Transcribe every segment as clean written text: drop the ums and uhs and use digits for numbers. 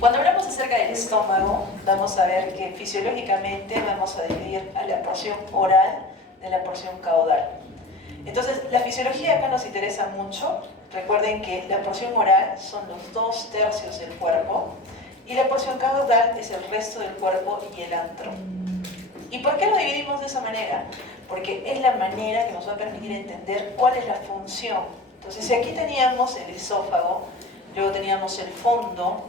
Cuando hablamos acerca del estómago, vamos a ver que fisiológicamente vamos a dividir a la porción oral de la porción caudal. Entonces, la fisiología acá nos interesa mucho. Recuerden que la porción oral son los 2/3 del cuerpo y la porción caudal es el resto del cuerpo y el antro. ¿Y por qué lo dividimos de esa manera? Porque es la manera que nos va a permitir entender cuál es la función. Entonces, si aquí teníamos el esófago, luego teníamos el fondo,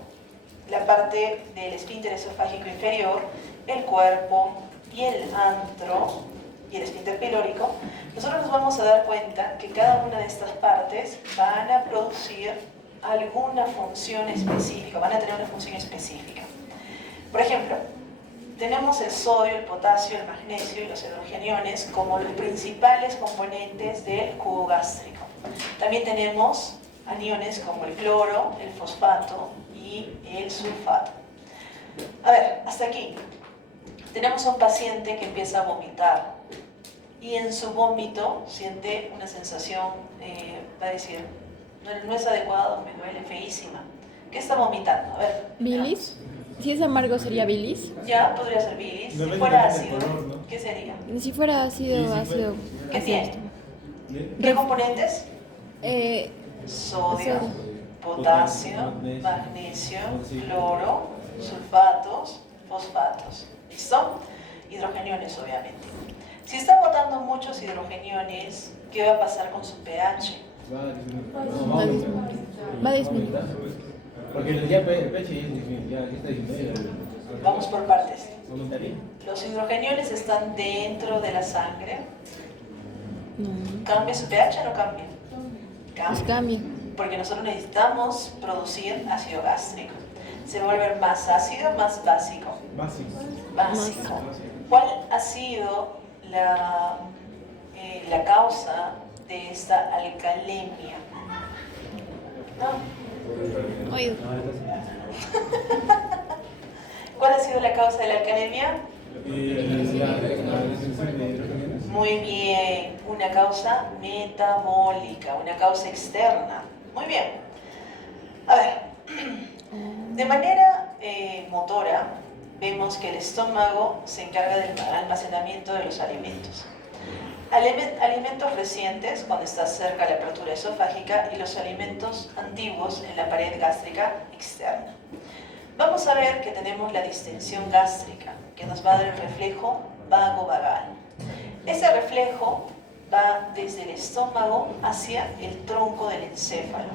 la parte del esfínter esofágico inferior, el cuerpo y el antro y el esfínter pilórico, nosotros nos vamos a dar cuenta que cada una de estas partes van a producir alguna función específica, van a tener una función específica. Por ejemplo, tenemos el sodio, el potasio, el magnesio y los hidrogeniones como los principales componentes del cubo gástrico. También tenemos aniones como el cloro, el fosfato y el sulfato. A ver, hasta aquí. Tenemos a un paciente que empieza a vomitar y en su vómito siente una sensación, va a decir, no es adecuado, me duele, feísima. ¿Qué está vomitando? A ver. ¿Bilis? Si es amargo sería bilis. Ya, podría ser bilis. Si fuera ácido, ¿qué sería? Si fuera ácido, ácido. ¿Qué tiene? ¿Qué componentes? Sodio, Sodio, potasio, magnesio, cloro, sulfatos, fosfatos. ¿Listo? Hidrogeniones, obviamente. Si está botando muchos hidrogeniones, ¿qué va a pasar con su pH? va a disminuir. Porque el día peche ya está diciendo. Vamos por partes. Los hidrogeniones están dentro de la sangre. No, ¿Cambia su pH o no cambia? pues cambia. Porque nosotros necesitamos producir ácido gástrico. Se va a volver más ácido, más básico. Básico. ¿Cuál ha sido la causa de esta alcalemia? ¿No? Oye, ¿Cuál ha sido la causa de la alcalemia? Muy bien, una causa metabólica, una causa externa. Muy bien. A ver, de manera motora, vemos que el estómago se encarga del almacenamiento de los alimentos. Alimentos recientes, cuando está cerca la apertura esofágica, y los alimentos antiguos en la pared gástrica externa. Vamos a ver que tenemos la distensión gástrica, que nos va a dar el reflejo vago-vagal. Ese reflejo va desde el estómago hacia el tronco del encéfalo.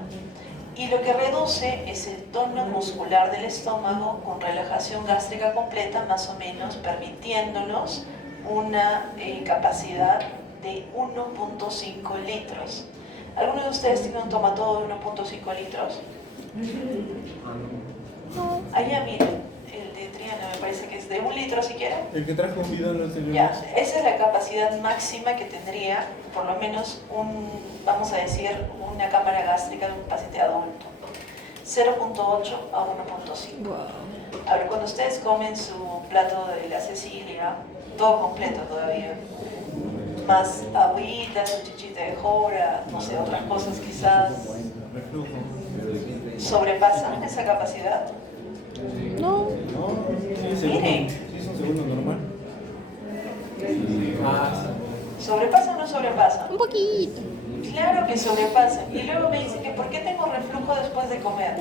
Y lo que reduce es el tono muscular del estómago con relajación gástrica completa, más o menos, permitiéndonos una capacidad de 1.5 litros. ¿Alguno de ustedes tiene un tomatodo de 1.5 litros? Allá miren, el de Triana me parece que es de 1 litro siquiera. El que trajo un bidón no se Ya, esa es la capacidad máxima que tendría, por lo menos, vamos a decir, una cámara gástrica de un paciente adulto. 0.8 a 1.5. wow. A ver, cuando ustedes comen su plato de la Cecilia, todo completo todavía, más agüita, salchichita de jora, no sé, otras cosas quizás, ¿sobrepasan esa capacidad? No, Miren. Sí, es un segundo normal. ¿Sobrepasan o no sobrepasan? un poquito. Claro que sobrepasan. Y luego me dicen que ¿por qué tengo reflujo después de comer?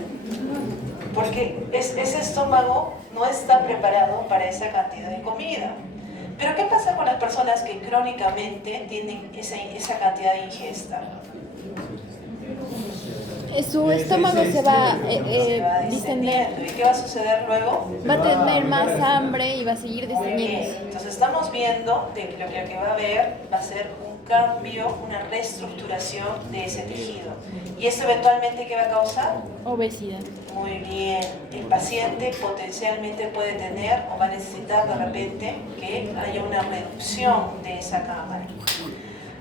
Porque ese estómago no está preparado para esa cantidad de comida. Pero ¿qué pasa con las personas que crónicamente tienen esa cantidad de ingesta? Su estómago se va Se va distender. distendiendo. ¿Y qué va a suceder luego? Va a tener más hambre y va a seguir Muy bien. distendiéndose. Entonces estamos viendo de que lo que va a haber va a ser un cambio, una reestructuración de ese tejido. ¿Y eso eventualmente qué va a causar? Obesidad. Muy bien. El paciente potencialmente puede tener o va a necesitar de repente que haya una reducción de esa cámara.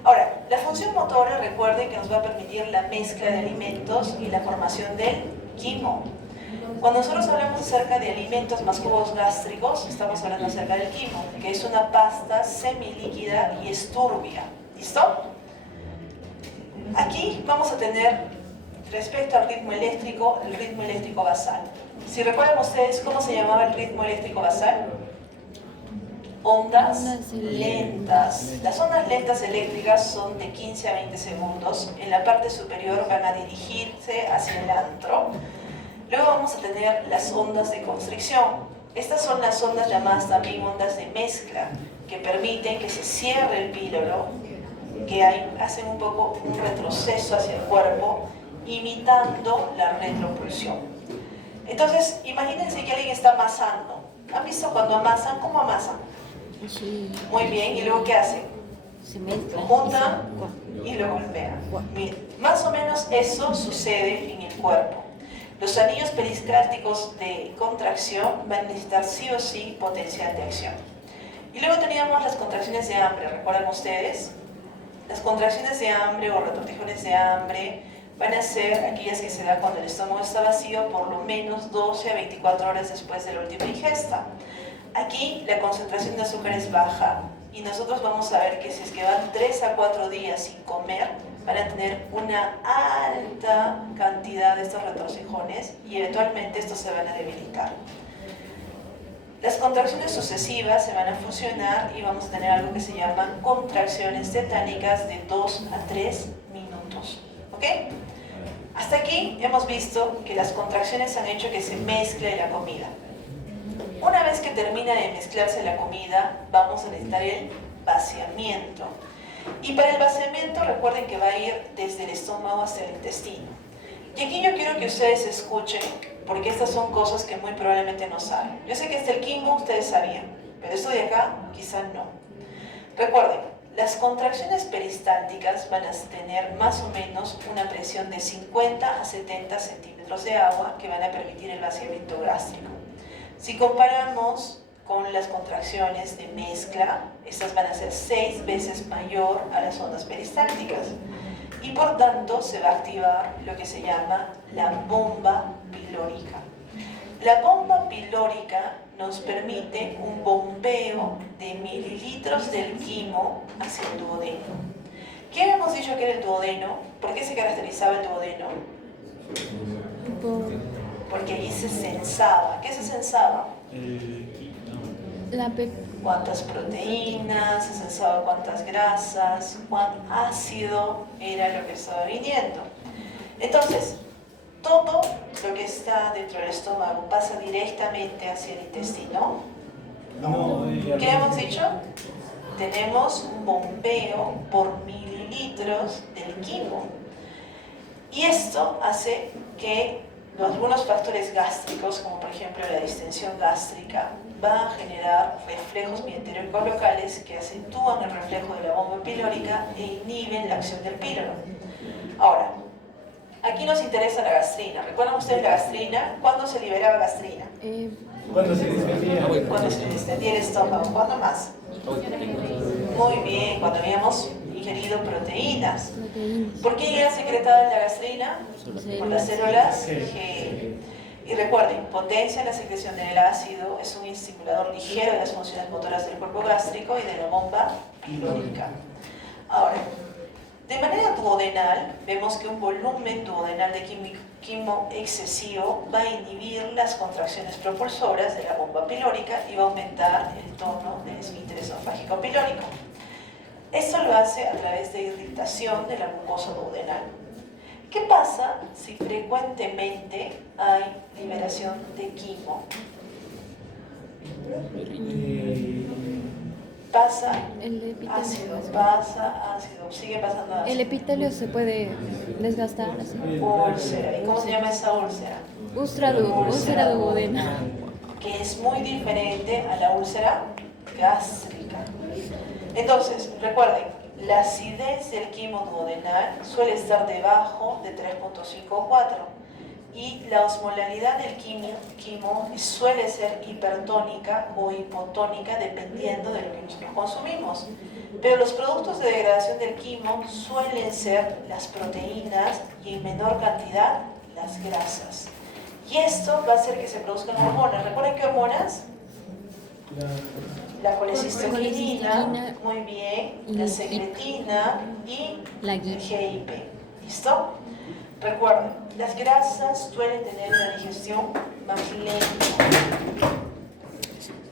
Ahora, la función motora, recuerden que nos va a permitir la mezcla de alimentos y la formación del quimo. Cuando nosotros hablamos acerca de alimentos más jugos gástricos, estamos hablando acerca del quimo, que es una pasta semilíquida y es turbia. ¿Listo? Aquí vamos a tener, respecto al ritmo eléctrico, el ritmo eléctrico basal. Si recuerdan ustedes cómo se llamaba el ritmo eléctrico basal, ondas Ondas lentas. Las ondas lentas eléctricas son de 15 a 20 segundos. En la parte superior van a dirigirse hacia el antro. Luego vamos a tener las ondas de constricción. Estas son las ondas llamadas también ondas de mezcla, que permiten que se cierre el píloro, que hacen un poco un retroceso hacia el cuerpo, imitando la retropulsión. Entonces, imagínense que alguien está amasando. ¿Han visto cuando amasan? ¿Cómo amasan? Sí. Muy bien, ¿y luego qué hacen? Se mezcla. Lo juntan y lo golpean. Miren, más o menos eso sucede en el cuerpo. Los anillos peristálticos de contracción van a necesitar sí o sí potencial de acción. Y luego teníamos las contracciones de hambre, ¿recuerdan ustedes? Las contracciones de hambre o retortijones de hambre van a ser aquellas que se dan cuando el estómago está vacío por lo menos 12 a 24 horas después de la última ingesta. Aquí la concentración de azúcar es baja y nosotros vamos a ver que si es que van 3 a 4 días sin comer, van a tener una alta cantidad de estos retortijones y eventualmente estos se van a debilitar. Las contracciones sucesivas se van a fusionar y vamos a tener algo que se llaman contracciones tetánicas de 2 a 3 minutos. ¿Ok? Hasta aquí hemos visto que las contracciones han hecho que se mezcle la comida. Una vez que termina de mezclarse la comida, vamos a necesitar el vaciamiento. Y para el vaciamiento recuerden que va a ir desde el estómago hasta el intestino. Y aquí yo quiero que ustedes escuchen, porque estas son cosas que muy probablemente no saben. Yo sé que hasta el quimo ustedes sabían, pero esto de acá quizás no. Recuerden, las contracciones peristálticas van a tener más o menos una presión de 50 a 70 centímetros de agua que van a permitir el vaciamiento gástrico. Si comparamos con las contracciones de mezcla, estas van a ser 6 veces mayor a las ondas peristálticas y por tanto se va a activar lo que se llama la bomba pilórica. La bomba pilórica nos permite un bombeo de mililitros del quimo hacia el duodeno. ¿Qué habíamos dicho que era el duodeno? ¿Por qué se caracterizaba el duodeno? Porque allí se censaba. ¿Qué se censaba? Cuántas proteínas, se censaba cuántas grasas, cuán ácido era lo que estaba viniendo. Entonces, todo lo que está dentro del estómago pasa directamente hacia el intestino. ¿Qué hemos dicho? Tenemos un bombeo por mililitros del quimo. Y esto hace que algunos factores gástricos, como por ejemplo la distensión gástrica, van a generar reflejos mienteroicos locales que acentúan el reflejo de la bomba pilórica e inhiben la acción del píloro. Ahora, aquí nos interesa la gastrina. ¿Recuerdan ustedes la gastrina? ¿Cuándo se liberaba gastrina? Cuando se distendía. Cuando se distendía el estómago. ¿Cuándo más? Muy bien, cuando habíamos ingerido proteínas. ¿Por qué llega secretada la gastrina? Por las células G. Y recuerden, potencia la secreción del ácido, es un estimulador ligero de las funciones motoras del cuerpo gástrico y de la bomba pilórica. Ahora, de manera duodenal, vemos que un volumen duodenal de quimo excesivo va a inhibir las contracciones propulsoras de la bomba pilórica y va a aumentar el tono del esfínter esofágico pilórico. Esto lo hace a través de irritación de la mucosa duodenal. ¿Qué pasa si frecuentemente hay liberación de quimo? Pasa ácido, sigue pasando ácido. El epitelio se puede desgastar así. Úlcera. ¿Y cómo se llama esa úlcera? Úlcera duodena. Que es muy diferente a la úlcera gástrica. Entonces, recuerden, la acidez del quimo duodenal suele estar debajo de 3.5 o 4 y la osmolalidad del quimo suele ser hipertónica o hipotónica dependiendo de lo que nosotros consumimos. Pero los productos de degradación del quimo suelen ser las proteínas y en menor cantidad las grasas. Y esto va a hacer que se produzcan hormonas. ¿Recuerden qué hormonas? La colecistoquinina, muy bien, la secretina y la el GIP. ¿Listo? Recuerden, las grasas suelen tener una digestión más lenta.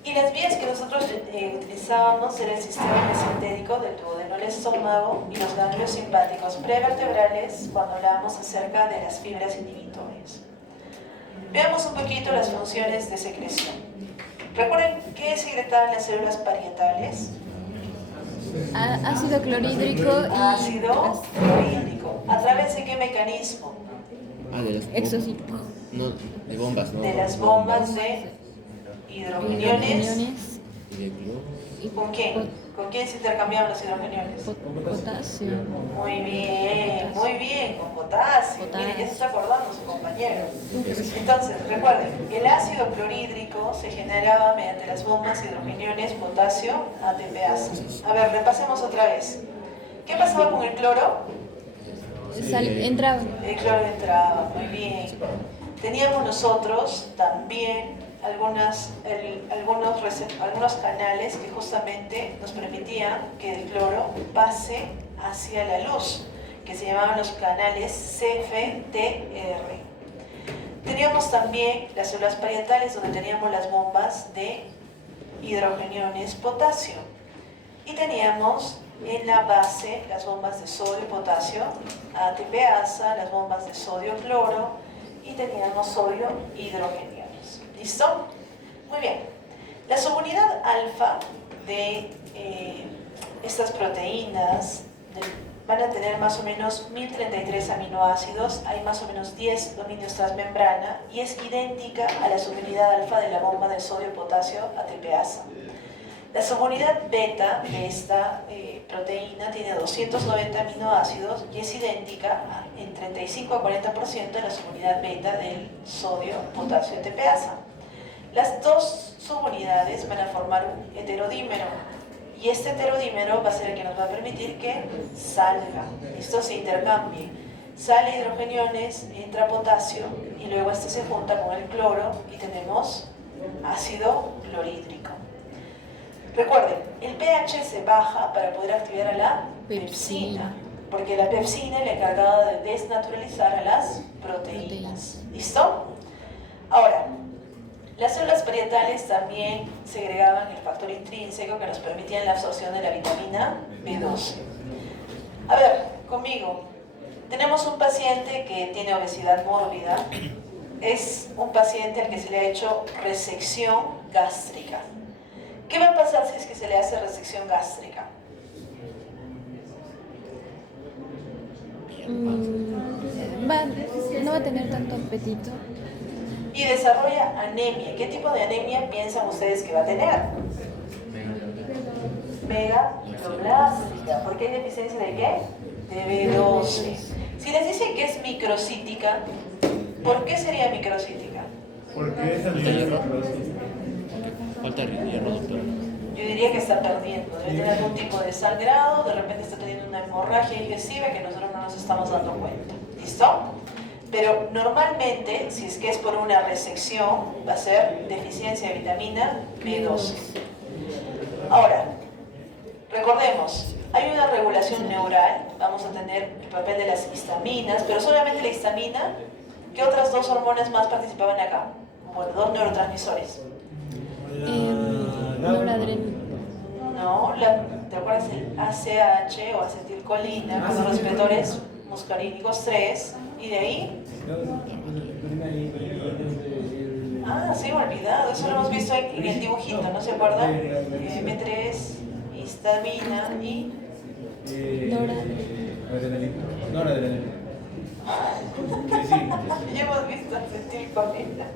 Y las vías que nosotros utilizábamos era el sistema mesentérico del duodeno, el estómago y los ganglios simpáticos prevertebrales cuando hablábamos acerca de las fibras inhibitorias. Veamos un poquito las funciones de secreción. Recuerden que secretaban las células parietales. Ácido clorhídrico y Ácido clorhídrico. ¿A través de qué mecanismo? De las exósito. no, de bombas, ¿no? De las bombas de hidrogeniones. Y de cloro. ¿Con quién? ¿Con quién se intercambiaban los hidrogeniones? Potasio. Muy bien, con potasio. Miren, ya se está acordando su compañero. Entonces, recuerden, el ácido clorhídrico se generaba mediante las bombas hidrogeniones, potasio, ATPasa. A ver, repasemos otra vez. ¿Qué pasaba con el cloro? Entraba. El cloro entraba, muy bien. Teníamos nosotros también algunos canales que justamente nos permitían que el cloro pase hacia la luz, que se llamaban los canales CFTR. Teníamos también las células parietales donde teníamos las bombas de hidrogeniones potasio. Y teníamos en la base las bombas de sodio y potasio, ATPasa, las bombas de sodio-cloro y teníamos sodio hidrogeniones. ¿Listo? Muy bien. La subunidad alfa de estas proteínas van a tener más o menos 1033 aminoácidos, hay más o menos 10 dominios transmembrana y es idéntica a la subunidad alfa de la bomba de sodio-potasio ATPasa. La subunidad beta de esta proteína tiene 290 aminoácidos y es idéntica en 35 a 40% de la subunidad beta del sodio-potasio ATPasa. Las dos subunidades van a formar un heterodímero y este heterodímero va a ser el que nos va a permitir que salga, esto se intercambie. Sale hidrogeniones, entra potasio y luego este se junta con el cloro y tenemos ácido clorhídrico. Recuerden, el pH se baja para poder activar a la pepsina, porque la pepsina es la encargada de desnaturalizar a las proteínas. ¿Listo? Ahora, las células parietales también segregaban el factor intrínseco que nos permitía la absorción de la vitamina B12. A ver, conmigo. Tenemos un paciente que tiene obesidad mórbida. Es un paciente al que se le ha hecho resección gástrica. ¿Qué va a pasar si es que se le hace resección gástrica? No va a tener tanto apetito. Y desarrolla anemia. ¿Qué tipo de anemia piensan ustedes que va a tener? Megaloblástica. ¿Por qué hay deficiencia de qué? De B12. Si les dicen que es microcítica, ¿por qué sería microcítica? Porque esa es la Falta de hierro, doctor. Yo diría que está perdiendo, debe tener algún tipo de sangrado, de repente está teniendo una hemorragia digestiva que nosotros no nos estamos dando cuenta. ¿Listo? Pero normalmente, si es que es por una resección, va a ser deficiencia de vitamina B12. Ahora, recordemos, hay una regulación neural, vamos a tener el papel de las histaminas, pero solamente la histamina. ¿Qué otras dos hormonas más participaban acá? Bueno, dos neurotransmisores. Noradrenalina. No, ¿te acuerdas el ACH o acetilcolina con los receptores muscarínicos 3? ¿Y de ahí? Ah, se me ha olvidado, eso lo hemos visto en el dibujito, ¿no se acuerdan? M3, histamina y... Noradrenalina. Ya hemos visto acetilcolina.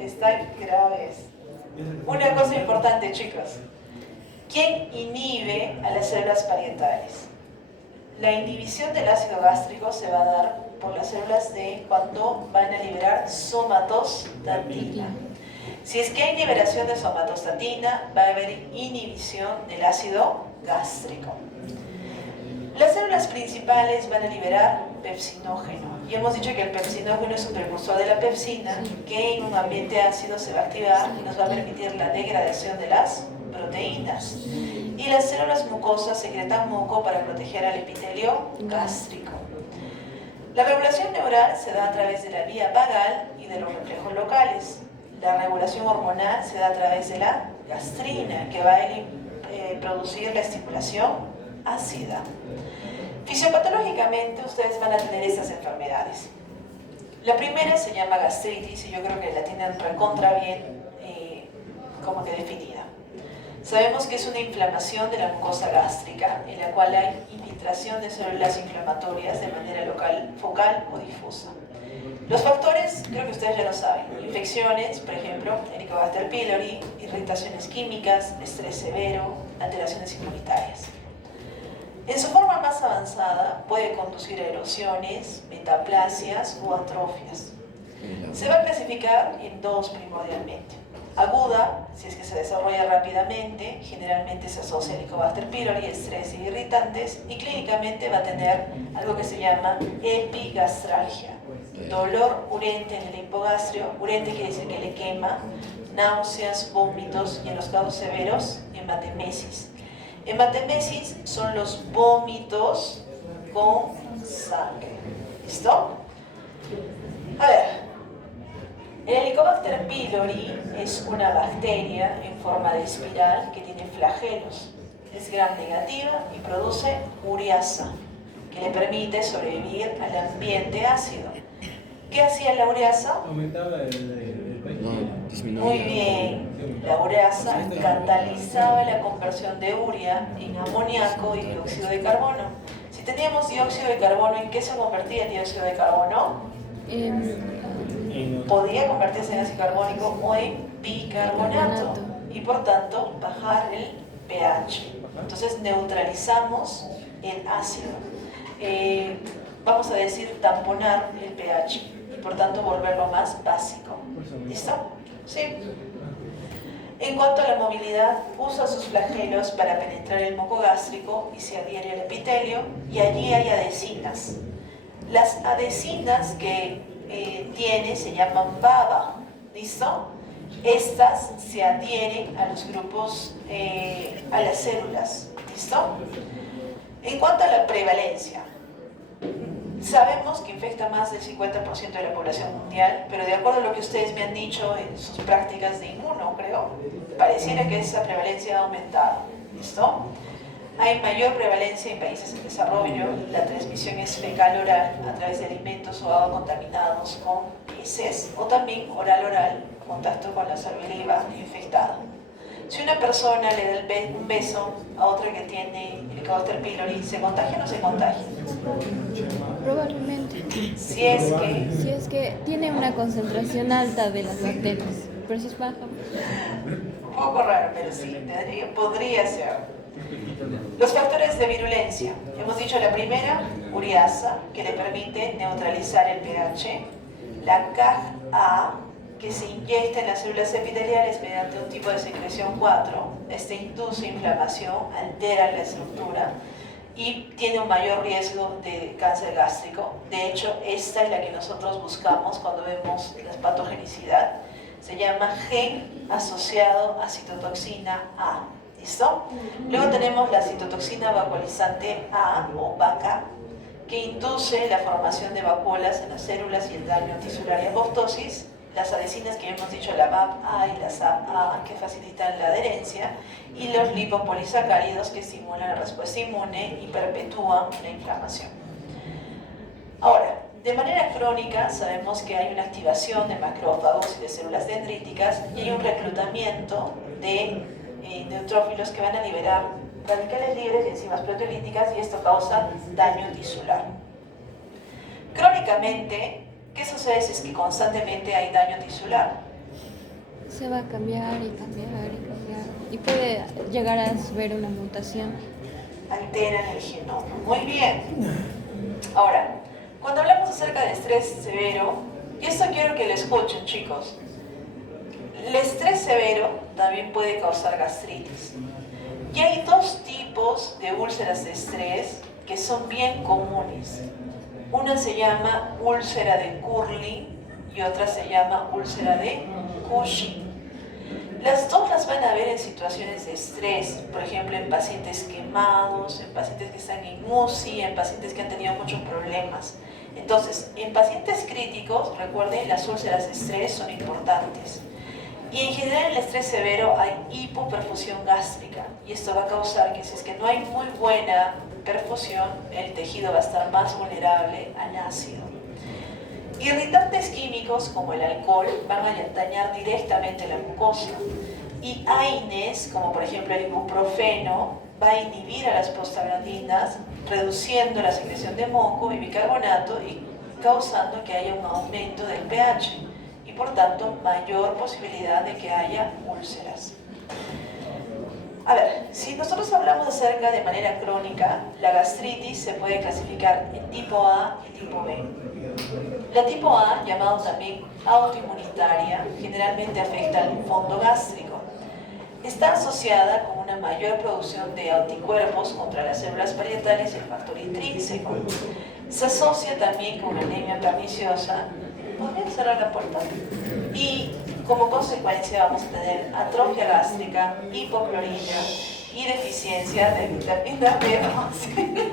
Están graves. Una cosa importante, chicos. ¿Quién inhibe a las células parietales? La inhibición del ácido gástrico se va a dar por las células de cuando van a liberar somatostatina. Si es que hay liberación de somatostatina, va a haber inhibición del ácido gástrico. Las células principales van a liberar pepsinógeno. Y hemos dicho que el pepsinógeno es un precursor de la pepsina que en un ambiente ácido se va a activar y nos va a permitir la degradación de las proteínas. Y las células mucosas secretan muco para proteger al epitelio gástrico. La regulación neural se da a través de la vía vagal y de los reflejos locales. La regulación hormonal se da a través de la gastrina, que va a producir la estimulación ácida. Fisiopatológicamente ustedes van a tener estas enfermedades. La primera se llama gastritis y yo creo que la tienen recontra bien como que definida. Sabemos que es una inflamación de la mucosa gástrica en la cual hay infiltración de células inflamatorias de manera local, focal o difusa. Los factores, creo que ustedes ya lo saben, infecciones, por ejemplo, Helicobacter pylori, irritaciones químicas, estrés severo, alteraciones inmunitarias. En su forma más avanzada puede conducir a erosiones, metaplasias o atrofias. Se va a clasificar en dos primordialmente. Aguda, si es que se desarrolla rápidamente, generalmente se asocia a Helicobacter pylori, estrés e irritantes, y clínicamente va a tener algo que se llama epigastralgia. Dolor urente en el hipogastrio, urente quiere decir que le quema, náuseas, vómitos y en los casos severos, hematemesis. Hematemesis son los vómitos con sangre. ¿Listo? A ver. El Helicobacter pylori es una bacteria en forma de espiral que tiene flagelos. Es gram negativa y produce uriasa, que le permite sobrevivir al ambiente ácido. ¿Qué hacía la uriasa? Aumentaba el pH. No, disminuía. Muy bien. La uriasa catalizaba la conversión de urea en amoníaco y dióxido de carbono. Si teníamos dióxido de carbono, ¿en qué se convertía el dióxido de carbono? Podía convertirse en ácido carbónico o en bicarbonato y por tanto bajar el pH. Entonces neutralizamos el ácido. Vamos a decir tamponar el pH y por tanto volverlo más básico. ¿Listo? Sí. En cuanto a la movilidad, usa sus flagelos para penetrar el moco gástrico y se adhiere al epitelio y allí hay adhesinas. Las adhesinas que tiene se llaman baba, ¿listo? Estas se adhieren a los grupos, a las células, ¿listo? En cuanto a la prevalencia, sabemos que infecta más del 50% de la población mundial, pero de acuerdo a lo que ustedes me han dicho en sus prácticas de inmuno, creo, pareciera que esa prevalencia ha aumentado, ¿listo? Hay mayor prevalencia en países en desarrollo, la transmisión es fecal-oral a través de alimentos o agua contaminados con heces o también oral-oral, contacto con la saliva infectada. Si una persona le da un beso a otra que tiene Helicobacter pylori, ¿se contagia o no se contagia? Probablemente. Si es que tiene una concentración alta de las bacterias, pero si es baja. un poco raro, pero sí, podría ser. Los factores de virulencia. Hemos dicho la primera, uriasa, que le permite neutralizar el pH. La CAG-A, que se inyecta en las células epiteliales mediante un tipo de secreción 4. Este induce inflamación, altera la estructura y tiene un mayor riesgo de cáncer gástrico. De hecho, esta es la que nosotros buscamos cuando vemos la patogenicidad. Se llama gen asociado a citotoxina A. ¿Listo? Luego tenemos la citotoxina vacuolizante A o VACA, que induce la formación de vacuolas en las células y el daño tisular y apoptosis. Las adhesinas que ya hemos dicho, la VAP-A y la SAP-A, que facilitan la adherencia, y los lipopolisacáridos que estimulan la respuesta inmune y perpetúan la inflamación. Ahora, de manera crónica sabemos que hay una activación de macrófagos y de células dendríticas y hay un reclutamiento de neutrófilos que van a liberar radicales libres y enzimas proteolíticas y esto causa daño tisular. Crónicamente, ¿qué sucede si es que constantemente hay daño tisular? Se va a cambiar y cambiar y cambiar. Y puede llegar a ver una mutación. Alteran el genoma. Muy bien. Ahora, cuando hablamos acerca de estrés severo, y esto quiero que lo escuchen, chicos. El estrés severo también puede causar gastritis. Y hay dos tipos de úlceras de estrés que son bien comunes. Una se llama úlcera de Curly y otra se llama úlcera de Cushing. Las dos las van a ver en situaciones de estrés, por ejemplo en pacientes quemados, en pacientes que están en UCI, en pacientes que han tenido muchos problemas. Entonces, en pacientes críticos, recuerden, las úlceras de estrés son importantes. Y en general en el estrés severo hay hipoperfusión gástrica y esto va a causar que si es que no hay muy buena perfusión, el tejido va a estar más vulnerable al ácido. Irritantes químicos como el alcohol van a dañar directamente la mucosa y AINES, como por ejemplo el ibuprofeno, va a inhibir a las prostaglandinas, reduciendo la secreción de moco y bicarbonato y causando que haya un aumento del pH y por tanto mayor posibilidad de que haya úlceras. A ver, si nosotros hablamos acerca de manera crónica, la gastritis se puede clasificar en tipo A y tipo B. La tipo A, llamada también autoinmunitaria, generalmente afecta al fondo gástrico. Está asociada con una mayor producción de anticuerpos contra las células parietales y el factor intrínseco. Se asocia también con anemia perniciosa. ¿Podrían cerrar la puerta? Y como consecuencia vamos a tener atrofia gástrica, hipocloría y deficiencia de vitamina B12,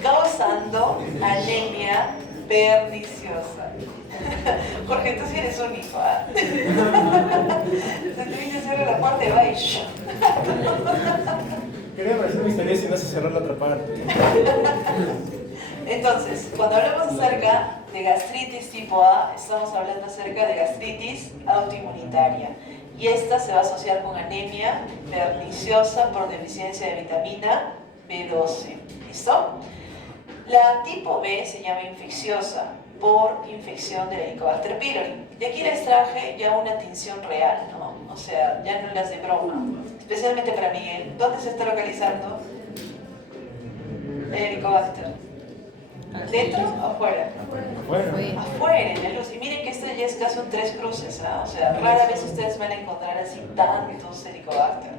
causando anemia perniciosa. Jorge, tú sí eres único, ¿ah? Se te dice cerrar la puerta y va y shh. Quería parecer misterioso y no se cerró la otra parte. Entonces, cuando hablamos acerca de gastritis tipo A, estamos hablando acerca de gastritis autoinmunitaria. Y esta se va a asociar con anemia perniciosa por deficiencia de vitamina B12. ¿Listo? La tipo B se llama infecciosa por infección del Helicobacter pylori. Y aquí les traje ya una tinción real, ¿no? O sea, ya no las de broma. Especialmente para Miguel. ¿Dónde se está localizando el Helicobacter? ¿Dentro o afuera? Bueno, Afuera, en la luz. Y miren que esto ya es casi un 3 cruces, ¿ah? O sea, rara vez ustedes van a encontrar así tantos Helicobacter.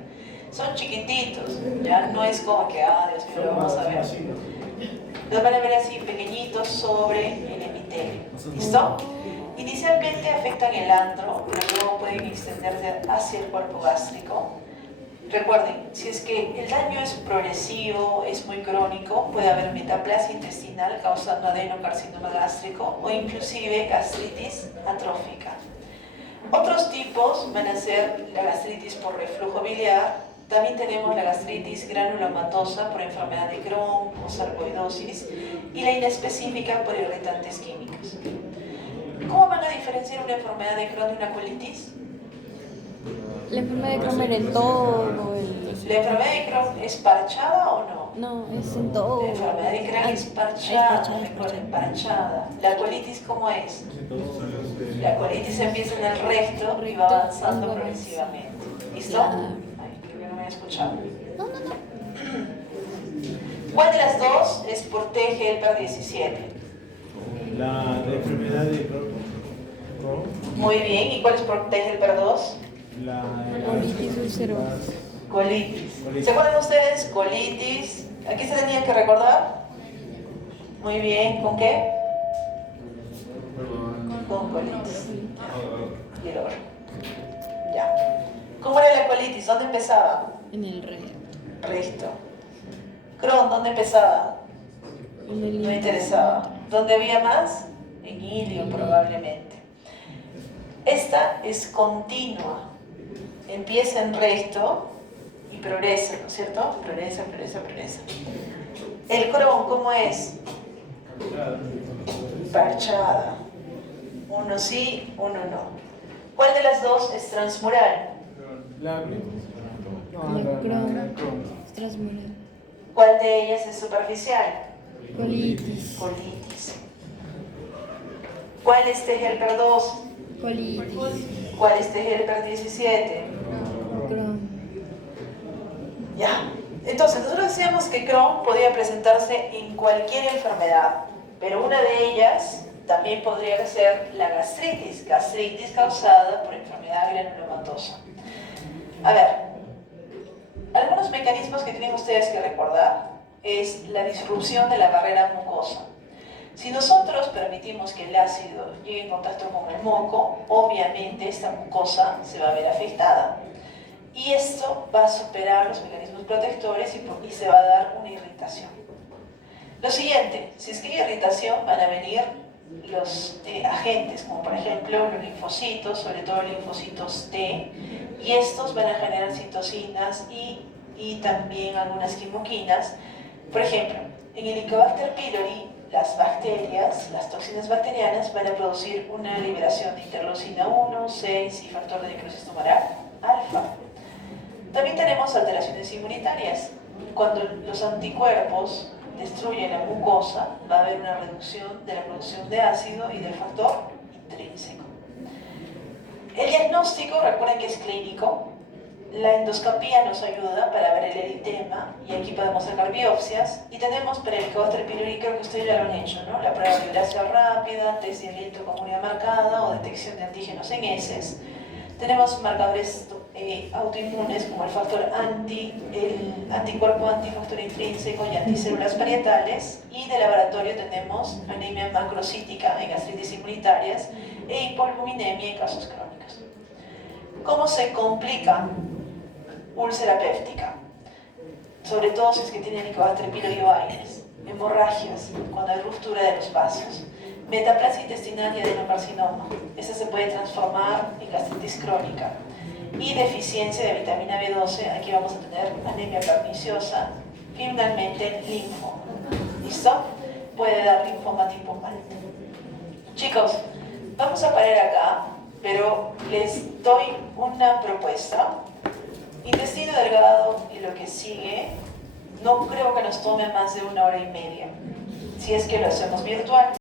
Son chiquititos, ya no es como que, Dios mío, lo vamos a ver. Los van a ver así pequeñitos sobre el epitelio. ¿Listo? Inicialmente afectan el antro, pero luego pueden extenderse hacia el cuerpo gástrico. Recuerden, si es que el daño es progresivo, es muy crónico, puede haber metaplasia intestinal causando adenocarcinoma gástrico o inclusive gastritis atrófica. Otros tipos van a ser la gastritis por reflujo biliar. También tenemos la gastritis granulomatosa por enfermedad de Crohn o sarcoidosis y la inespecífica por irritantes químicos. ¿Cómo van a diferenciar una enfermedad de Crohn de una colitis? La enfermedad de Crohn era en todo ¿La enfermedad de Crohn es parchada o no? No, es en todo. La enfermedad de Crohn es parchada, recuerden, parchada. ¿La colitis cómo es? La colitis empieza en el recto y va avanzando progresivamente. ¿Listo? Ay, creo que no me he escuchado. No. ¿Cuál de las dos les protege el PER17? la de enfermedad de Crohn. Muy bien, ¿y cuál les protege el PER2? La Colitis ulcerosa. Colitis. ¿Se acuerdan ustedes? Colitis. ¿Aquí se tenían que recordar? Muy bien, ¿con qué? Con colitis. Y el oro. Ya. ¿Cómo era la colitis? ¿Dónde empezaba? En el recto. Recto. Crohn, ¿dónde empezaba? En el No me interesaba. ¿Dónde había más? En ilio, probablemente. Esta es continua. Empieza en recto y progresa, ¿no es cierto? Progresa. El Crohn, ¿cómo es? Parchada. Uno sí, uno no. ¿Cuál de las dos es transmural? La Crohn. Transmural. ¿Cuál de ellas es superficial? Colitis. Colitis. ¿Cuál es TGL-PER2? Colitis. ¿Cuál es TGL-PER17? Crohn. Ya. Entonces, nosotros decíamos que Crohn podía presentarse en cualquier enfermedad, pero una de ellas también podría ser la gastritis causada por enfermedad granulomatosa. A ver, algunos mecanismos que tienen ustedes que recordar es la disrupción de la barrera mucosa. Si nosotros permitimos que el ácido llegue en contacto con el moco, obviamente esta mucosa se va a ver afectada. Y esto va a superar los mecanismos protectores y se va a dar una irritación. Lo siguiente, si es que hay irritación, van a venir los agentes, como por ejemplo los linfocitos, sobre todo linfocitos T, y estos van a generar citocinas y también algunas quimoquinas. Por ejemplo, en el Helicobacter pylori, las bacterias, las toxinas bacterianas, van a producir una liberación de interleucina 1, 6 y factor de necrosis tumoral alfa. También tenemos alteraciones inmunitarias. Cuando los anticuerpos destruyen la mucosa, va a haber una reducción de la producción de ácido y del factor intrínseco. El diagnóstico, recuerden que es clínico. La endoscopía nos ayuda para ver el eritema y aquí podemos sacar biopsias. Y tenemos para el Helicobacter pylori, creo que ustedes ya lo han hecho, ¿no? La prueba de vibración rápida, test de aliento con unidad marcada o detección de antígenos en heces. Tenemos marcadores autoinmunes como el anticuerpo antifactor intrínseco y anticélulas parietales, y de laboratorio tenemos anemia macrocítica en gastritis inmunitarias e hipoalbuminemia en casos crónicos. ¿Cómo se complica úlcera péptica? Sobre todo si es que tienen Helicobacter pylori ovaires, hemorragias, cuando hay ruptura de los vasos, metaplasia intestinal y adenocarcinoma. Esta se puede transformar en gastritis crónica. Y deficiencia de vitamina B12, aquí vamos a tener anemia perniciosa, finalmente linfoma. ¿Listo? Puede dar linfoma tipo alto. Chicos, vamos a parar acá, pero les doy una propuesta. Intestino delgado y lo que sigue, no creo que nos tome más de 1 hora y media, si es que lo hacemos virtual.